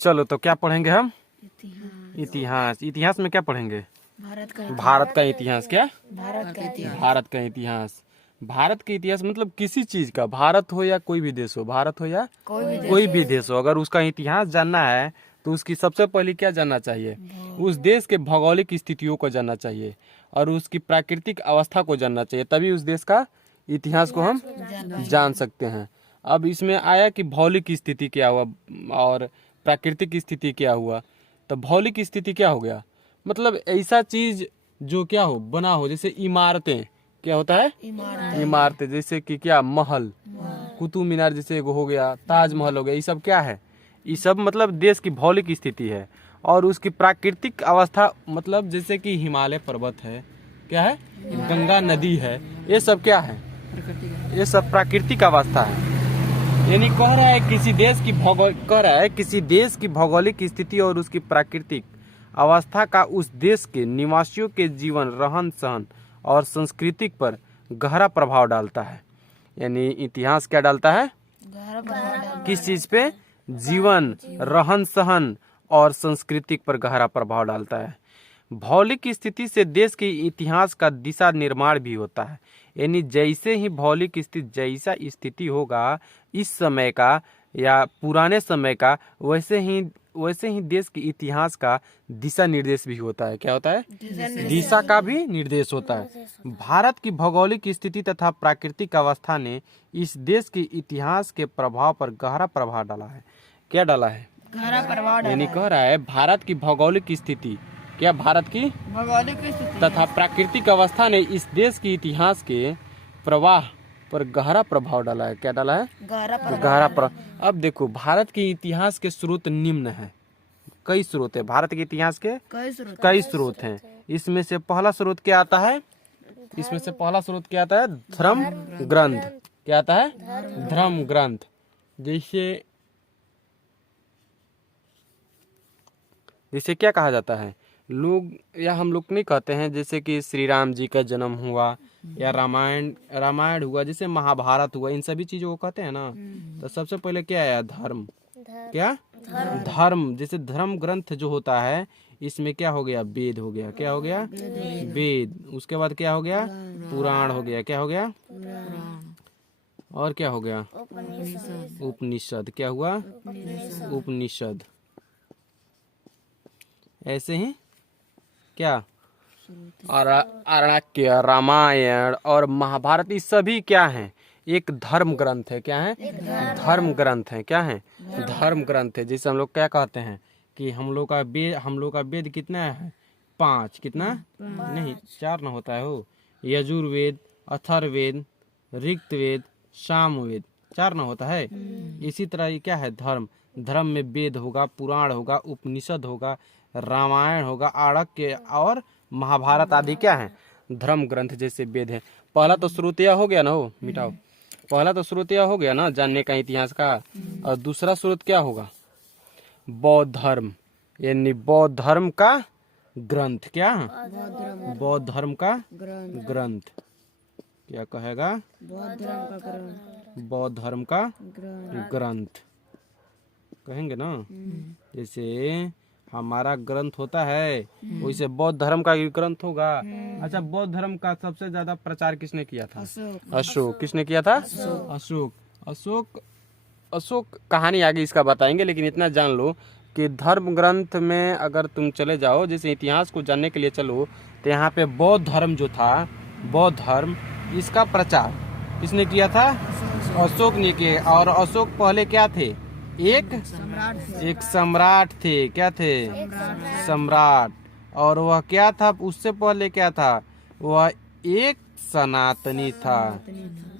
चलो तो क्या पढ़ेंगे हम? इतिहास। इतिहास में क्या पढ़ेंगे? भारत का इतिहास। क्या? भारत का इतिहास। भारत का इतिहास मतलब किसी चीज का, भारत हो या कोई भी देश हो, भारत हो या कोई भी देश हो, अगर उसका इतिहास जानना है तो उसकी सबसे पहले क्या जानना चाहिए? उस देश के भौगोलिक स्थितियों को जानना चाहिए और उसकी प्राकृतिक अवस्था को जानना चाहिए, तभी उस देश का इतिहास को हम जान सकते हैं। अब इसमें आया कि भौगोलिक स्थिति क्या हुआ और प्राकृतिक स्थिति क्या हुआ। तो भौगोलिक स्थिति क्या हो गया? मतलब ऐसा चीज जो क्या हो, बना हो, जैसे इमारतें। क्या होता है? इमारतें। जैसे कि क्या, महल, कुतुब मीनार जैसे एगो हो गया, ताजमहल हो गया, ये सब क्या है? ये सब मतलब देश की भौगोलिक स्थिति है। और उसकी प्राकृतिक अवस्था मतलब जैसे कि हिमालय पर्वत है, क्या है, गंगा नदी है, ये सब क्या है? ये सब प्राकृतिक अवस्था है। यानी कह रहा है किसी देश की भौगोलिक स्थिति और उसकी प्राकृतिक अवस्था का उस देश के निवासियों के जीवन, रहन सहन और संस्कृति पर गहरा प्रभाव डालता है। यानी इतिहास क्या डालता है? किस चीज पे? जीवन, रहन सहन और संस्कृति पर गहरा प्रभाव डालता है। भौगोलिक स्थिति से देश के इतिहास का दिशा निर्माण भी होता है। यानी जैसे ही भौगोलिक स्थिति, जैसा स्थिति होगा इस समय का या पुराने समय का, वैसे ही देश के इतिहास का दिशा निर्देश भी होता है। क्या होता है? दिशा का भी निर्देश होता है। भारत की भौगोलिक स्थिति तथा प्राकृतिक अवस्था ने इस देश के इतिहास के प्रभाव पर गहरा प्रभाव डाला है। क्या डाला है? गहरा प्रभाव। यानी कह रहा है भारत की भौगोलिक स्थिति, क्या भारत की भौगोलिक स्थिति तथा प्राकृतिक अवस्था ने इस देश के इतिहास के प्रवाह पर गहरा प्रभाव डाला है। क्या डाला है? गहरा प्रभाव। अब देखो, भारत के इतिहास के स्रोत निम्न है। कई स्रोत है भारत के इतिहास के, कई स्रोत हैं। इसमें से पहला स्रोत क्या आता है? धर्म ग्रंथ। क्या आता है? धर्म ग्रंथ। जैसे क्या कहा जाता है, लोग या हम लोग नहीं कहते हैं, जैसे कि श्री राम जी का जन्म हुआ या रामायण हुआ, जैसे महाभारत हुआ, इन सभी चीजों को कहते हैं ना। तो सबसे पहले क्या आया? धर्म। क्या? धर्म। जैसे धर्म ग्रंथ जो होता है, इसमें क्या हो गया? वेद हो गया। क्या हो गया? वेद। उसके बाद क्या हो गया? पुराण हो गया। क्या हो गया? और क्या हो गया? उपनिषद। क्या हुआ? उपनिषद। ऐसे ही क्या, आरण्यक, रामायण और महाभारत, ये सभी क्या हैं? एक धर्म ग्रंथ है। क्या है? धर्म ग्रंथ है। क्या है? धर्म ग्रंथ है। जैसे हम लोग क्या कहते हैं कि हम लोग का वेद कितना है? 5। कितना? नहीं, 4 ना होता है हो। यजुर्वेद, अथर्ववेद, ऋग्वेद, सामवेद, 4 ना होता है। इसी तरह ये क्या है? धर्म में वेद होगा, पुराण होगा, उपनिषद होगा, रामायण होगा, आरण्यक और महाभारत आदि क्या है? धर्म ग्रंथ जैसे वेद है। पहला तो स्रोत यह हो गया ना, हो मिटाओ। पहला तो स्रोत यह हो गया ना जानने का इतिहास का। और दूसरा स्रोत क्या होगा? बौद्ध धर्म। यानी बौद्ध धर्म का ग्रंथ। क्या? बौद्ध धर्म का ग्रंथ। क्या कहेगा? बौद्ध धर्म का ग्रंथ कहेंगे ना। जैसे हमारा ग्रंथ होता है, वैसे बौद्ध धर्म का ग्रंथ होगा। अच्छा, बौद्ध धर्म का सबसे ज्यादा प्रचार किसने किया था? अशोक। किसने किया था? अशोक कहानी आगे इसका बताएंगे, लेकिन इतना जान लो कि धर्म ग्रंथ में अगर तुम चले जाओ, जैसे इतिहास को जानने के लिए चलो, तो यहाँ पे बौद्ध धर्म जो था, बौद्ध धर्म, इसका प्रचार किसने किया था? अशोक ने किया। और अशोक पहले क्या थे? एक सम्राट थे। क्या थे? सम्राट। और वह क्या था? उससे पहले क्या था? वह एक सनातनी था।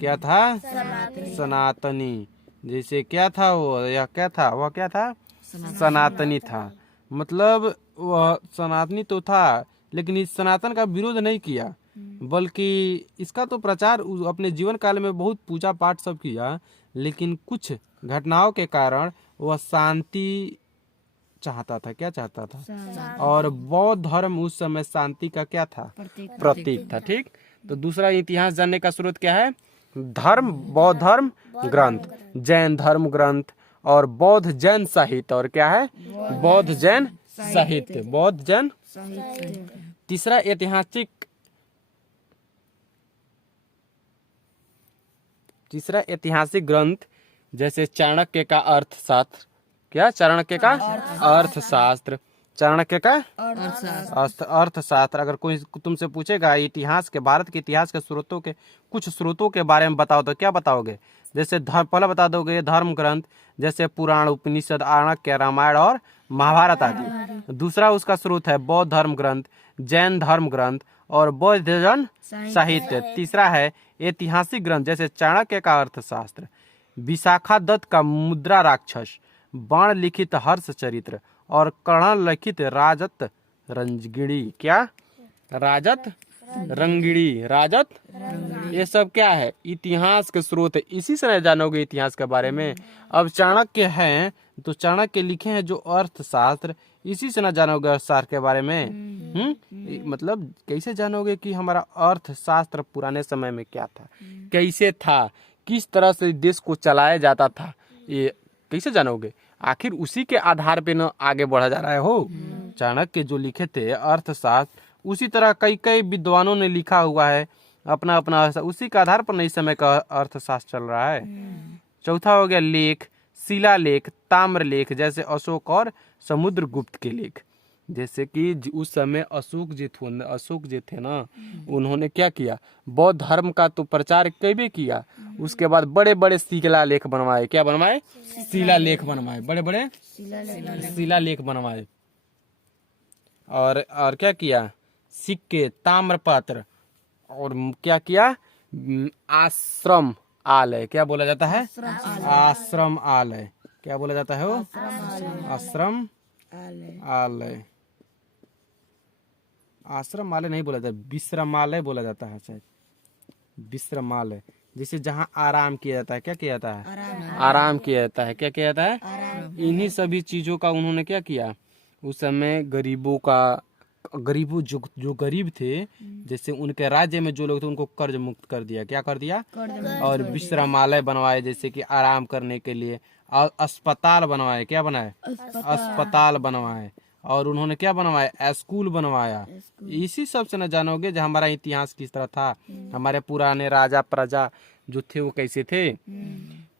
क्या था? सनातनी। जैसे क्या था वो, या क्या था? वह क्या था? सनातनी था। मतलब वह सनातनी तो था, लेकिन इस सनातन का विरोध नहीं किया, बल्कि इसका तो प्रचार अपने जीवन काल में बहुत पूजा पाठ सब किया, लेकिन कुछ घटनाओं के कारण वह शांति चाहता था। क्या चाहता था? और बौद्ध धर्म उस समय शांति का क्या था? प्रतीक था। ठीक। तो दूसरा इतिहास जानने का स्रोत क्या है? बौद्ध धर्म ग्रंथ, जैन धर्म ग्रंथ और बौद्ध जैन साहित्य। और क्या है? बौद्ध जैन साहित्य, बौद्ध जैन। तीसरा ऐतिहासिक ग्रंथ जैसे चाणक्य का अर्थशास्त्र। क्या? चाणक्य का अर्थशास्त्र। चाणक्य का अर्थशास्त्र। अगर कोई तुमसे पूछेगा इतिहास के, भारत के इतिहास के स्रोतों के, कुछ स्रोतों के बारे में बताओ, तो क्या बताओगे? जैसे पहला बता दोगे धर्म ग्रंथ जैसे पुराण, उपनिषद, चाणक्य, रामायण और महाभारत आदि। दूसरा उसका स्रोत है बौद्ध धर्म ग्रंथ, जैन धर्म ग्रंथ और बौद्ध जैन साहित्य। तीसरा है ऐतिहासिक ग्रंथ जैसे चाणक्य का अर्थशास्त्र, विशाखा दत्त का मुद्रा राक्षस, बाण लिखित हर्ष चरित्र और कर्ण लिखित राजत रंगिणी। क्या? राजत रंगिणी, राजत। ये सब क्या है? इतिहास के स्रोत है। इसी से नहीं जानोगे इतिहास के बारे में। अब चाणक्य हैं तो चाणक्य लिखे हैं जो अर्थशास्त्र, इसी से ना जानोगे अर्थशास्त्र के बारे में। मतलब कैसे जानोगे कि हमारा अर्थशास्त्र पुराने समय में क्या था, कैसे था, किस तरह से देश को चलाया जाता था, ये कैसे जानोगे? आखिर उसी के आधार पे न आगे बढ़ा जा रहा है हो। चाणक्य जो लिखे थे अर्थशास्त्र, उसी तरह कई कई विद्वानों ने लिखा हुआ है अपना अपना, उसी के आधार पर नई समय का अर्थशास्त्र चल रहा है। चौथा हो गया लेख, शिलालेख, ताम्रलेख जैसे अशोक और समुद्रगुप्त के लेख। जैसे कि उस समय अशोक जी थे ना, उन्होंने क्या किया? बौद्ध धर्म का तो प्रचार कैसे किया, उसके बाद बड़े बड़े शिलालेख बनवाए। क्या बनवाए? शिलालेख बनवाए, बड़े बड़े शिलालेख बनवाए। और क्या किया? सिक्के, ताम्रपत्र, और क्या किया? आश्रम आलय। क्या बोला जाता है? आश्रम आलय। क्या बोला जाता है वो? आश्रम आलय। आश्रम आलय नहीं बोला जाता, विश्रामालय बोला जाता है शायद, विश्रामालय। जैसे जहाँ आराम किया जाता है। क्या किया जाता है? आराम किया जाता है। क्या किया जाता है? इन्हीं सभी चीजों का उन्होंने क्या किया? उस समय गरीबों जो गरीब थे, जैसे उनके राज्य में जो लोग थे उनको कर्ज मुक्त कर दिया। क्या कर दिया? और विश्रामालय बनवाए, जैसे कि आराम करने के लिए। और अस्पताल बनवाए। क्या बनाए? अस्पताल बनवाए। और उन्होंने क्या बनवाया? स्कूल बनवाया। इसी सब से न जानोगे जो हमारा इतिहास किस तरह था, हमारे पुराने राजा प्रजा जो थे वो कैसे थे।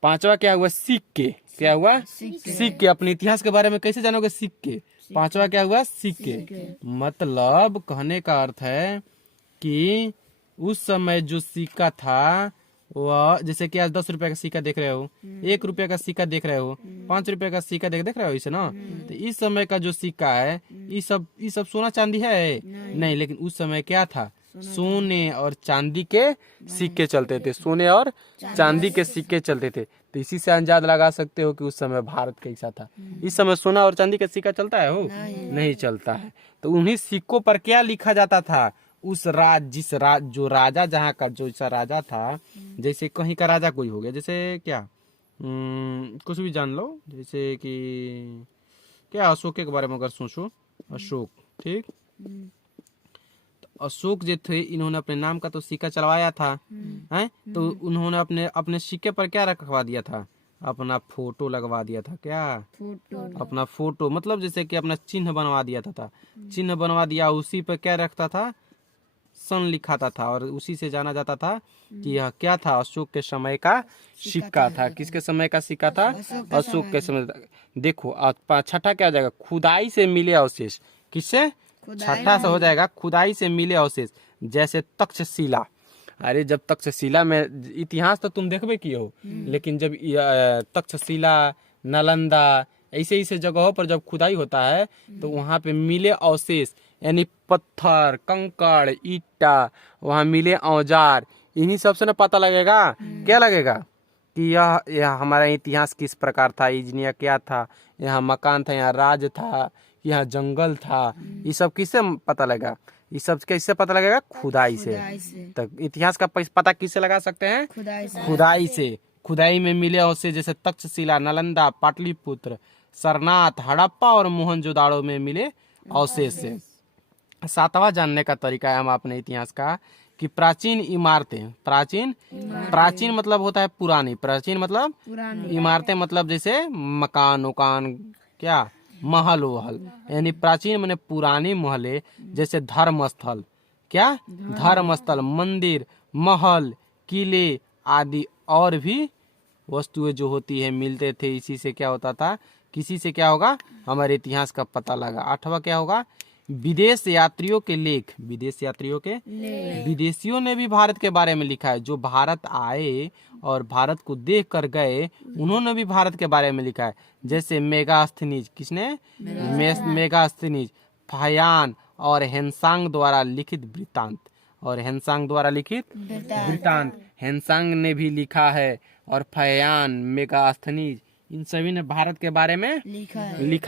पांचवा क्या हुआ? सिक्के। क्या हुआ? सिक्के। अपने इतिहास के बारे में कैसे जानोगे? सिक्के। पांचवा क्या हुआ? सिक्के। मतलब कहने का अर्थ है कि उस समय जो सिक्का था वह, जैसे कि आज 10 रुपए का सिक्का देख रहे हो, 1 रुपए का सिक्का देख रहे हो, 5 रुपए का सिक्का देख रहे हो, इसे ना। तो इस समय का जो सिक्का है, ये सब सोना चांदी है नहीं, लेकिन उस समय क्या था? सोने और चांदी के सिक्के चलते थे। सोने और चांदी के सिक्के चलते थे। तो इसी से अंदाजा लगा सकते हो कि उस समय भारत कैसा था। इस समय सोना और चांदी का सिक्का चलता है हो? नहीं चलता है। तो उन्हीं सिक्कों पर क्या लिखा जाता था? उस जो राजा जहाँ का जो राजा था, जैसे कहीं का राजा कोई हो गया, जैसे क्या कुछ भी जान लो, जैसे कि क्या अशोक के बारे में अगर सोचो, अशोक, ठीक, अशोक जो थे इन्होंने अपने नाम का तो सिक्का चलवाया था, हैं? तो उन्होंने अपने सिक्के पर क्या रखवा दिया था? अपना फोटो लगवा दिया था। क्या? अपना फोटो, मतलब जैसे कि अपना चिन्ह बनवा दिया था। चिन्ह बनवा दिया, उसी पर क्या रखता था? सन लिखाता था। और उसी से जाना जाता था कि यह क्या था? अशोक के समय का सिक्का था। किसके समय का सिक्का था? अशोक के समय। देखो छठा क्या हो जाएगा? खुदाई से मिले अवशेष। किससे? छठा से हो जाएगा खुदाई से मिले अवशेष, जैसे तक्षशिला। अरे जब तक्षशिला में, इतिहास तो तुम देखबे किए हो, लेकिन जब तक्षशिला, नालंदा, ऐसे ऐसे जगहों पर जब खुदाई होता है तो वहाँ पे मिले अवशेष, यानी पत्थर, कंकड़, ईटा, वहाँ मिले औजार, इन्हीं सब से ना पता लगेगा। क्या लगेगा? कि यह हमारा इतिहास किस प्रकार था, इंजीनियर क्या था, यहाँ मकान था, यहाँ राज था, यहाँ जंगल था। ये सब किससे पता लगेगा? ये सब कैसे पता लगेगा? खुदाई से। तो इतिहास का पता किससे लगा सकते हैं? खुदाई से। खुदाई में मिले अवशेष जैसे तक्षशिला, नालंदा, पाटलिपुत्र, सरनाथ, हड़प्पा और मोहनजोदाड़ो में मिले अवशेष से। सातवां जानने का तरीका है हम अपने इतिहास का, कि प्राचीन इमारतें, प्राचीन मतलब होता है पुरानी, प्राचीन मतलब इमारतें मतलब जैसे मकान उकान, क्या महल वहल, यानी प्राचीन माने पुरानी महले, जैसे धर्मस्थल, क्या धर्मस्थल, मंदिर, महल, किले आदि और भी वस्तुएं जो होती है मिलते थे। इसी से क्या होता था, किसी से क्या होगा, हमारे इतिहास का पता लगा। 8वां क्या होगा, विदेश यात्रियों के लेख, विदेश यात्रियों के विदेशियों ने भी भारत के बारे में लिखा है। जो भारत आए और भारत को देख कर गए, उन्होंने भी भारत के बारे में लिखा है। जैसे मेगास्थनीज, किसने, मेगास्थनीज, फाहियान और हेनसांग द्वारा लिखित वृत्तांत, और हेनसांग द्वारा लिखित वृत्तांत, हेनसांग ने भी लिखा है, और फाहियान, मेगास्थनीज, इन सभी ने भारत के बारे में लिखा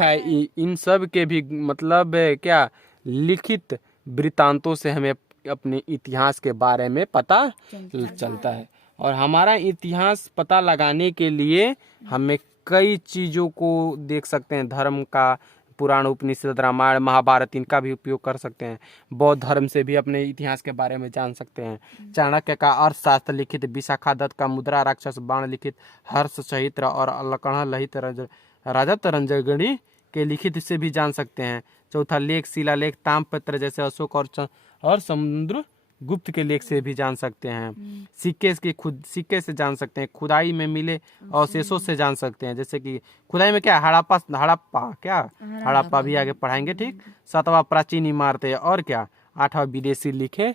है। इन सब के भी मतलब क्या, लिखित वृत्तांतों से हमें अपने इतिहास के बारे में पता चलता है। और हमारा इतिहास पता लगाने के लिए हमें कई चीजों को देख सकते हैं। धर्म का पुराण, उपनिषद, रामायण, महाभारत, इनका भी उपयोग कर सकते हैं। बौद्ध धर्म से भी अपने इतिहास के बारे में जान सकते हैं। चाणक्य का अर्थशास्त्र लिखित, विशाखा दत्त का मुद्रा राक्षस बाण लिखित, हर्ष सहित्र और अलकणा लहित राजत रंजगणी के लिखित से भी जान सकते हैं। चौथा लेख, शिलालेख, ताम्रपत्र जैसे अशोक और समुद्र गुप्त के लेख से भी जान सकते हैं। सिक्के से जान सकते हैं। खुदाई में मिले अवशेषों से जान सकते हैं। जैसे कि खुदाई में क्या, हड़प्पा भी आगे पढ़ाएंगे, ठीक। 7वां प्राचीन इमारतें, और क्या 8वां विदेशी लिखे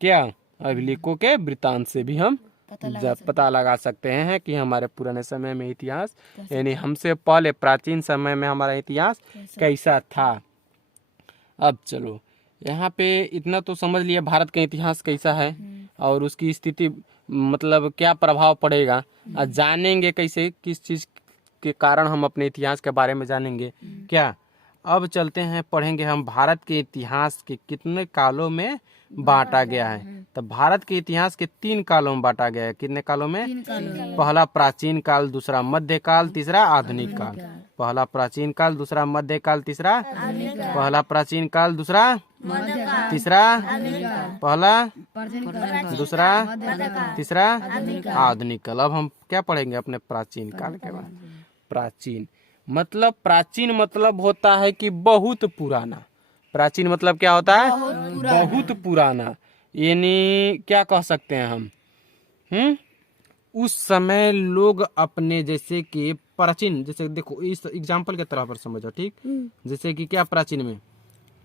क्या अभिलेखों के वृत्तांत से भी हम पता लगा सकते हैं कि हमारे पुराने समय में इतिहास, यानी हमसे पहले प्राचीन समय में हमारा इतिहास कैसा था। अब चलो यहाँ पे इतना तो समझ लिया भारत का इतिहास कैसा है और उसकी स्थिति, मतलब क्या प्रभाव पड़ेगा, जानेंगे कैसे, किस चीज के कारण हम अपने इतिहास के बारे में जानेंगे क्या। अब चलते हैं, पढ़ेंगे हम भारत के इतिहास के कितने कालों में बांटा गया है। तो भारत के इतिहास के 3 कालों में बांटा गया है। कितने कालों में? पहला प्राचीन काल, दूसरा मध्यकाल, तीसरा आधुनिक काल। पहला प्राचीन काल, दूसरा मध्यकाल, तीसरा पहला प्राचीन काल, दूसरा तीसरा पहला, दूसरा तीसरा आधुनिक काल। अब हम क्या पढ़ेंगे अपने प्राचीन काल के बाद। प्राचीन मतलब होता है कि बहुत पुराना। प्राचीन मतलब क्या होता है? बहुत पुराना, यानी क्या कह सकते हैं हम, उस समय लोग अपने, जैसे कि प्राचीन, जैसे देखो इस एग्जाम्पल के तरह पर समझो, ठीक। जैसे कि क्या प्राचीन में,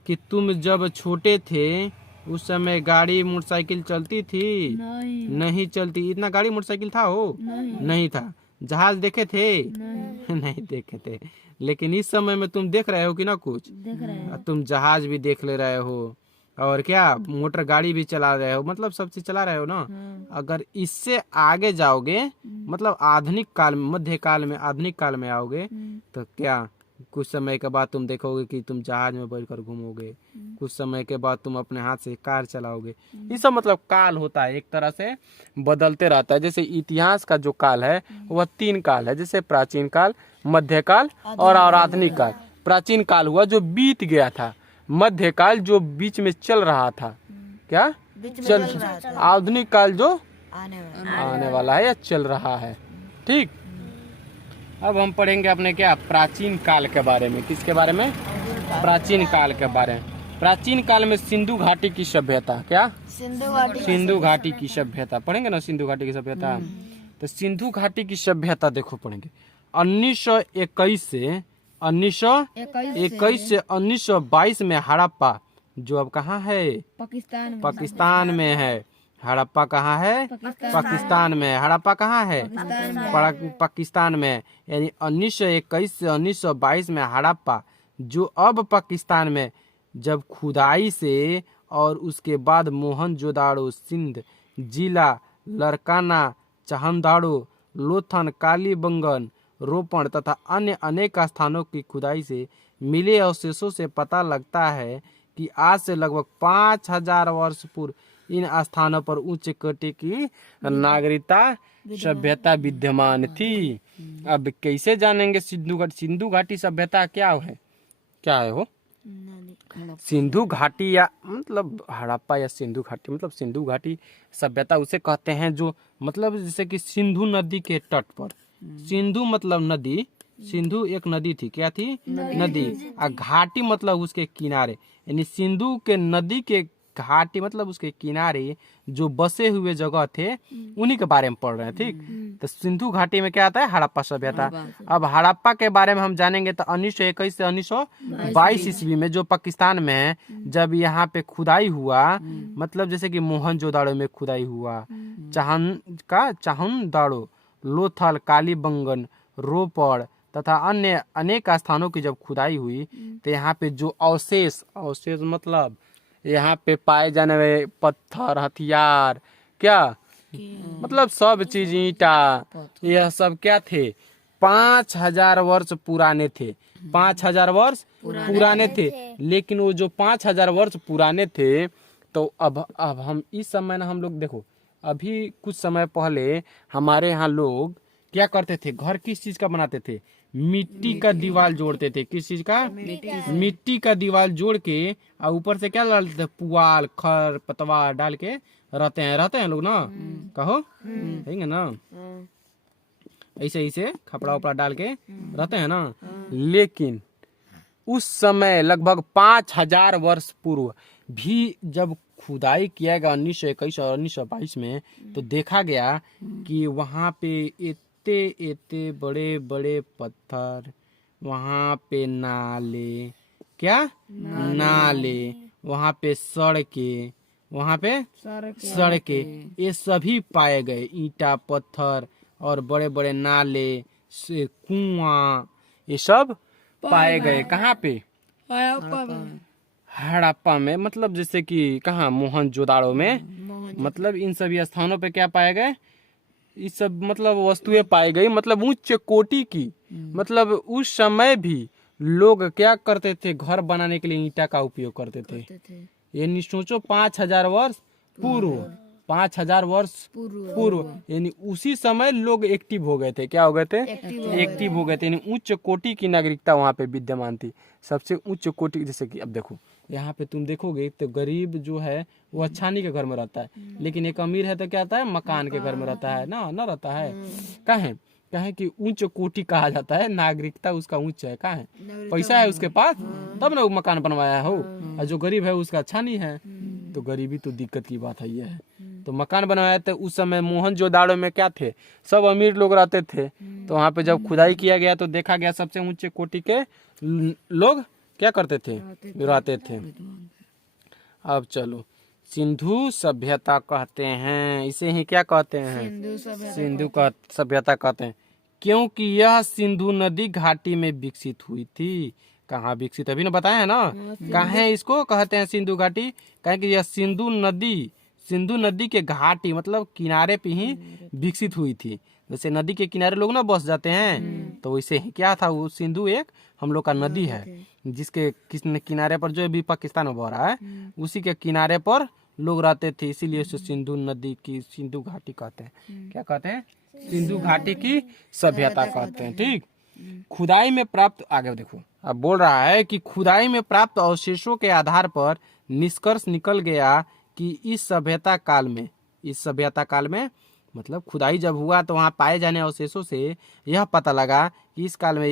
कि तुम जब छोटे थे उस समय गाड़ी मोटरसाइकिल चलती थी? नहीं चलती। इतना गाड़ी मोटरसाइकिल था हो? नहीं था। जहाज देखे थे? नहीं देखे थे। लेकिन इस समय में तुम देख रहे हो कि ना, कुछ तुम जहाज भी देख ले रहे हो, और क्या मोटर गाड़ी भी चला रहे हो, मतलब सब चीज चला रहे हो ना। अगर इससे आगे जाओगे, मतलब आधुनिक काल में, मध्यकाल में, आधुनिक काल में आओगे, तो क्या कुछ समय के बाद तुम देखोगे कि तुम जहाज में बैठकर घूमोगे। कुछ समय के बाद तुम अपने हाथ से कार चलाओगे। ये सब मतलब काल होता है, एक तरह से बदलते रहता है। जैसे इतिहास का जो काल है वह 3 काल है, जैसे प्राचीन काल, मध्यकाल और आधुनिक काल। प्राचीन काल हुआ जो बीत गया था, मध्यकाल जो बीच में चल रहा था, क्या आधुनिक काल जो आने वाला है या चल रहा है, ठीक। अब हम पढ़ेंगे अपने क्या प्राचीन काल के बारे में। किसके बारे में? प्राचीन काल के बारे में। प्राचीन काल में सिंधु घाटी की सभ्यता, क्या सिंधु घाटी की सभ्यता पढ़ेंगे ना, सिंधु घाटी की सभ्यता। तो सिंधु घाटी की सभ्यता देखो पढ़ेंगे 1921 से 1922 में हड़प्पा, जो अब कहाँ है? पाकिस्तान में है। हड़प्पा कहाँ है? पाकिस्तान में। हड़प्पा कहाँ है? पाकिस्तान में। यानी 1921 से 1922 में हड़प्पा, जो अब पाकिस्तान में, जब खुदाई से और उसके बाद मोहनजोदाड़ो, सिंध जिला, लरकाना, चाहंदाड़ो, लोथन, कालीबंगन, रोपण तथा अन्य अनेक स्थानों की खुदाई से मिले अवशेषों से पता लगता है कि आज से लगभग 5000 वर्ष पूर्व इन स्थानों पर उच्च कोटि की नागरिकता सभ्यता विद्यमान थी। अब कैसे जानेंगे सिंधु घाटी सभ्यता क्या है? वो सिंधु घाटी या मतलब हड़प्पा या सिंधु घाटी, मतलब सिंधु घाटी सभ्यता उसे कहते हैं जो मतलब जैसे कि सिंधु नदी के तट पर, सिंधु मतलब नदी, सिंधु एक नदी थी, क्या थी? नदी। और घाटी मतलब उसके किनारे, यानी सिंधु के नदी के घाटी मतलब उसके किनारे जो बसे हुए जगह थे उन्हीं के बारे में पढ़ रहे हैं। ठीक, तो सिंधु घाटी में क्या आता है? हड़प्पा सभ्यता। अब हड़प्पा के बारे में हम जानेंगे तो 1921 से 1922 ईस्वी में जो पाकिस्तान में है, जब यहाँ पे खुदाई हुआ, मतलब जैसे कि मोहनजोदाड़ो में खुदाई हुआ, चाहनदाड़ो, लोथल, कालीबंगन, रोपड़ तथा अन्य अनेक स्थानों की जब खुदाई हुई तो यहाँ पे जो अवशेष मतलब यहाँ पे पाए जाने वाले पत्थर, हथियार, क्या मतलब सब चीज, ईंटा, यह सब क्या थे? 5000 वर्ष पुराने थे। 5000 वर्ष पुराने थे। लेकिन वो जो 5000 वर्ष पुराने थे, तो अब हम इस समय ना हम लोग देखो, अभी कुछ समय पहले हमारे यहाँ लोग क्या करते थे? घर किस चीज का बनाते थे? मिट्टी का दीवार जोड़ते थे। किस चीज का? मिट्टी का दीवार जोड़ के और ऊपर से क्या डालते थे? पुआल, खर पतवार डाल के रहते हैं लोग ना, कहो है ना, ऐसे खपड़ा उपड़ा डाल के रहते हैं ना। लेकिन उस समय लगभग 5000 वर्ष पूर्व भी जब खुदाई किया गया 1921 और 1922 में, तो देखा गया कि वहां पे इतने बड़े बड़े पत्थर, वहां पे नाले, क्या नाले, वहां पे सड़कें, वहां पे सड़कें, ये सभी पाए गए। ईंटा, पत्थर और बड़े बड़े नाले, कुआं, ये सब पाए गए। कहाँ पे? हड़प्पा में, मतलब जैसे कि कहाँ? मोहनजोदाड़ो में। मतलब इन सभी स्थानों पे क्या पाए गए? ये सब मतलब वस्तुएं पाई गई, मतलब उच्च कोटि की। मतलब उस समय भी लोग क्या करते थे? घर बनाने के लिए ईंटा का उपयोग करते थे। यानी सोचो 5000 वर्ष पूर्व, 5000 वर्ष पूर्व, यानी उसी समय लोग एक्टिव हो गए थे। क्या हो गए थे? एक्टिव हो गए थे। यानी उच्च कोटि की नागरिकता वहाँ पे विद्यमान थी, सबसे उच्च कोटि। जैसे कि अब देखो यहाँ पे तुम देखोगे तो गरीब जो है वो अच्छानी के घर में रहता है, लेकिन एक अमीर है तो क्या आता है? मकान के घर में रहता है ना रहता है। कहे कि उच्च कोटि कहा जाता है, नागरिकता उसका उच्च है। कहा है? पैसा है उसके पास तब ना वो मकान बनवाया हो, और जो गरीब है उसका अच्छानी है, तो गरीबी तो दिक्कत की बात है। ये है तो मकान बनवाया। तो उस समय मोहनजोदाड़ो में क्या थे? सब अमीर लोग रहते थे। तो वहाँ पे जब खुदाई किया गया तो देखा गया सबसे ऊंचे कोटि के लोग क्या करते थे? रहते थे। अब चलो, सिंधु सभ्यता कहते हैं, इसे ही क्या कहते हैं? सिंधु का सभ्यता कहते हैं, क्योंकि यह सिंधु नदी घाटी में विकसित हुई थी। कहाँ विकसित? अभी ना बताया है ना। कहाँ इसको कहते हैं सिंधु घाटी? कहें कि यह सिंधु नदी के घाटी मतलब किनारे पे ही विकसित हुई थी। जैसे नदी के किनारे लोग ना बस जाते हैं, तो वैसे ही क्या था? वो सिंधु एक हम लोग का नदी है, जिसके किनारे पर, जो भी पाकिस्तान में बह रहा है, उसी के किनारे पर लोग रहते थे। इसीलिए उसे सिंधु नदी की सिंधु घाटी कहते हैं। क्या कहते हैं? सिंधु घाटी की सभ्यता कहते हैं। ठीक, खुदाई में प्राप्त, आगे देखो अब बोल रहा है कि खुदाई में प्राप्त अवशेषों के आधार पर निष्कर्ष निकल गया कि इस सभ्यता काल में मतलब खुदाई जब हुआ तो वहाँ पाए जाने अवशेषों से यह पता लगा कि इस काल में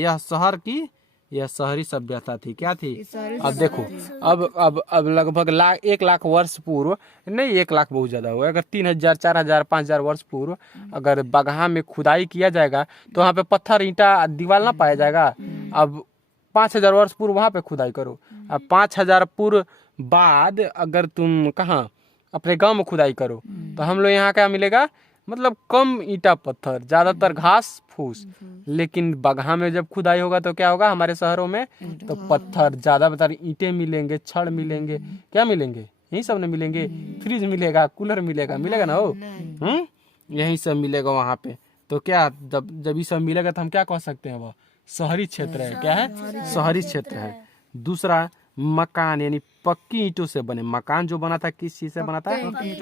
यह शहरी सभ्यता थी। क्या थी? अब देखो, अब लगभग 1 लाख वर्ष पूर्व, नहीं 1 लाख बहुत ज्यादा हुआ, अगर 3000, 4000, 5000 वर्ष पूर्व अगर बगहा में खुदाई किया जाएगा तो वहाँ पे पत्थर, ईंटा, दीवार ना पाया जाएगा। अब 5000 वर्ष पूर्व वहाँ पे खुदाई करो, अब 5000 पूर्व बाद अगर तुम कहाँ अपने गांव में खुदाई करो तो हम लोग यहाँ क्या मिलेगा? मतलब कम ईंटा पत्थर, ज्यादातर घास फूस। लेकिन बगहा में जब खुदाई होगा तो क्या होगा? हमारे शहरों में तो पत्थर ज्यादातर, ईंटें मिलेंगे, छड़ मिलेंगे, क्या मिलेंगे? यही सब ने मिलेंगे। फ्रिज मिलेगा, कूलर मिलेगा ना हो, यही सब मिलेगा वहाँ पे। तो क्या जब ये सब मिलेगा तो हम क्या कह सकते हैं? वह शहरी क्षेत्र है। क्या है? शहरी क्षेत्र है। दूसरा, मकान यानी पक्की ईंटों से बने। मकान जो बना था किस चीज से बना था?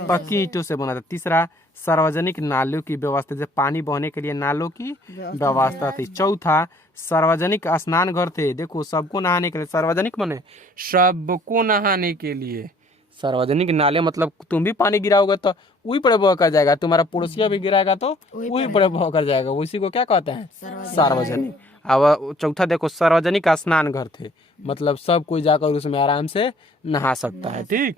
पक्की ईंटों से बना था। तीसरा, सार्वजनिक नालों की व्यवस्था, जैसे पानी बहने के लिए नालों की व्यवस्था थी। चौथा, सार्वजनिक स्नान घर थे। देखो, सबको नहाने के लिए, सार्वजनिक बने सबको नहाने के लिए। सार्वजनिक नाले मतलब तुम भी पानी गिराओगे तो वही पर बह कर जाएगा, तुम्हारा पड़ोसिया भी गिराएगा तो वही पर बह कर जाएगा। उसी को क्या कहते हैं? सार्वजनिक। अब चौथा देखो, सार्वजनिक स्नान घर थे, मतलब सब कोई जाकर उसमें आराम से नहा सकता है। ठीक।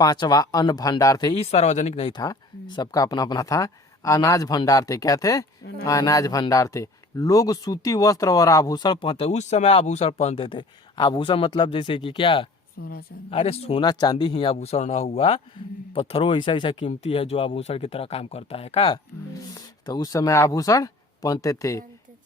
पांचवा, अन्न भंडार थे। इस सार्वजनिक नहीं था, सबका अपना अपना था। अनाज भंडार थे। क्या थे? अनाज भंडार थे। लोग सूती वस्त्र और आभूषण पहनते। उस समय आभूषण पहनते थे। आभूषण मतलब जैसे कि क्या? अरे सोना चांदी ही आभूषण ना हुआ, पत्थरों ऐसा ऐसा कीमती है जो आभूषण की तरह काम करता है का। तो उस समय आभूषण पहनते थे।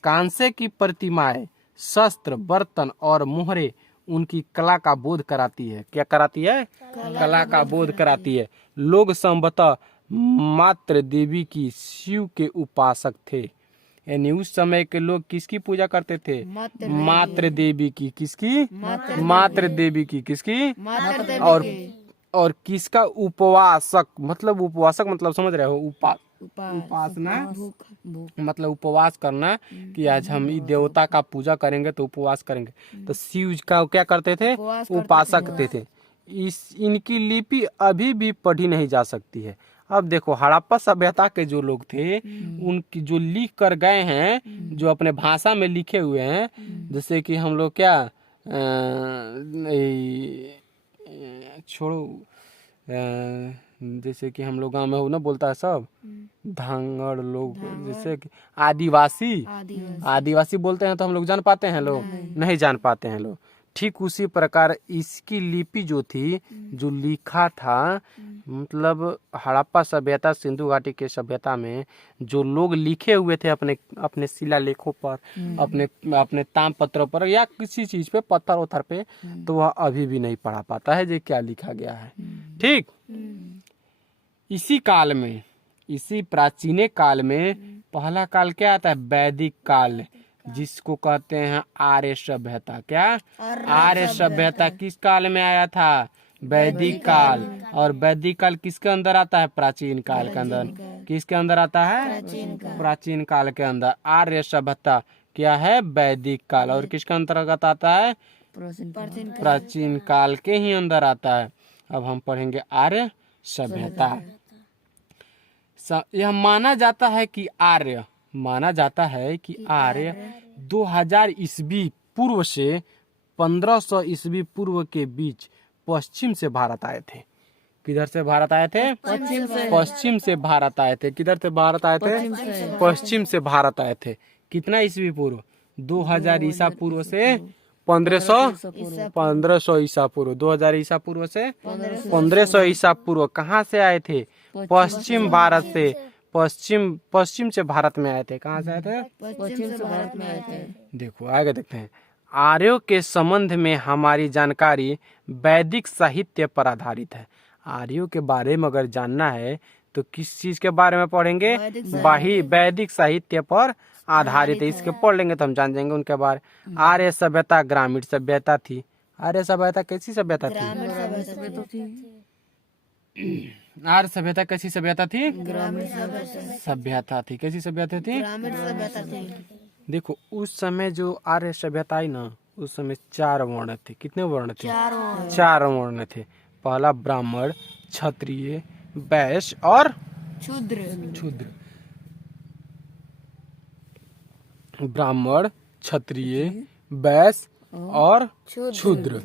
कांसे की प्रतिमाएं, शस्त्र, बर्तन और मोहरे उनकी कला का बोध कराती है। क्या कराती है? कला का बोध कराती है। लोग संभवतः मात्र देवी की, शिव के उपासक थे। यानी उस समय के लोग किसकी पूजा करते थे? मात्र देवी की। किसकी? मात्र देवी की। किसकी? और किसका? उपवासक। मतलब उपवासक मतलब समझ रहे हो? उपासना मतलब उपवास करना, कि आज हम इस देवता का पूजा करेंगे तो उपवास करेंगे। तो शिव का क्या करते थे? उपासक थे। इनकी लिपि अभी भी पढ़ी नहीं जा सकती है। अब देखो, हड़प्पा सभ्यता के जो लोग थे, उनकी जो लिख कर गए हैं, जो अपने भाषा में लिखे हुए हैं, जैसे कि हम लोग क्या छोड़ो, जैसे कि हम लोग गाँव में हो ना बोलता है सब धांगड़ लोग, जैसे कि आदिवासी बोलते हैं तो हम लोग जान पाते हैं, लोग नहीं जान पाते हैं लोग। ठीक उसी प्रकार इसकी लिपि जो थी, जो लिखा था, मतलब हड़प्पा सभ्यता, सिंधु घाटी के सभ्यता में जो लोग लिखे हुए थे अपने अपने शिलालेखों पर, अपने अपने ताम्रपत्र पर या किसी चीज पे, पत्थर वत्थर पे, तो वह अभी भी नहीं पढ़ा पाता है जो क्या लिखा गया है। ठीक। इसी काल में, इसी प्राचीन काल में पहला काल क्या आता है? वैदिक काल, जिसको कहते हैं आर्य सभ्यता। क्या? आर्य सभ्यता किस काल में आया था? वैदिक काल। और वैदिक काल किसके अंदर आता है? प्राचीन काल के अंदर। किसके अंदर आता है? प्राचीन काल के अंदर। आर्य सभ्यता क्या है? वैदिक काल। और किसके अंतर्गत आता है? प्राचीन काल के ही अंदर आता है। अब हम पढ़ेंगे आर्य सभ्यता। यह माना जाता है कि आर्य 2000 ईस्वी पूर्व से 1500 ईस्वी पूर्व के बीच पश्चिम से भारत आए थे। किधर से भारत आए थे? पश्चिम से भारत आए थे। किधर से भारत आए थे? पश्चिम से भारत आए थे। कितना ईस्वी पूर्व? 2000 ईसा पूर्व से 1500 ईसा पूर्व। 2000 ईसा पूर्व से 1500 ईसा पूर्व कहाँ से आए थे? पश्चिम भारत से। पश्चिम से भारत में आए थे। कहाँ से आए थे? पश्चिम से भारत में आए थे। देखो आगे देखते हैं। आर्यों के संबंध में हमारी जानकारी वैदिक साहित्य पर आधारित है। आर्यों के बारे में अगर जानना है तो किस चीज के बारे में पढ़ेंगे? वैदिक साहित्य पर आधारित है। इसके पढ़ लेंगे तो हम जान जाएंगे उनके बारे। आर्य सभ्यता ग्रामीण सभ्यता थी। आर्य सभ्यता कैसी सभ्यता थी? आर्य सभ्यता कैसी सभ्यता थी? ग्रामीण सभ्यता थी। कैसी सभ्यता थी? ग्रामीण सभ्यता थी। देखो उस समय जो आर्य सभ्यता आई ना, उस समय 4 वर्ण थे। कितने वर्ण थे? 4 वर्ण थे। पहला ब्राह्मण, क्षत्रिय, वैश्य और शूद्र। ब्राह्मण, क्षत्रिय, वैश्य और शूद्र।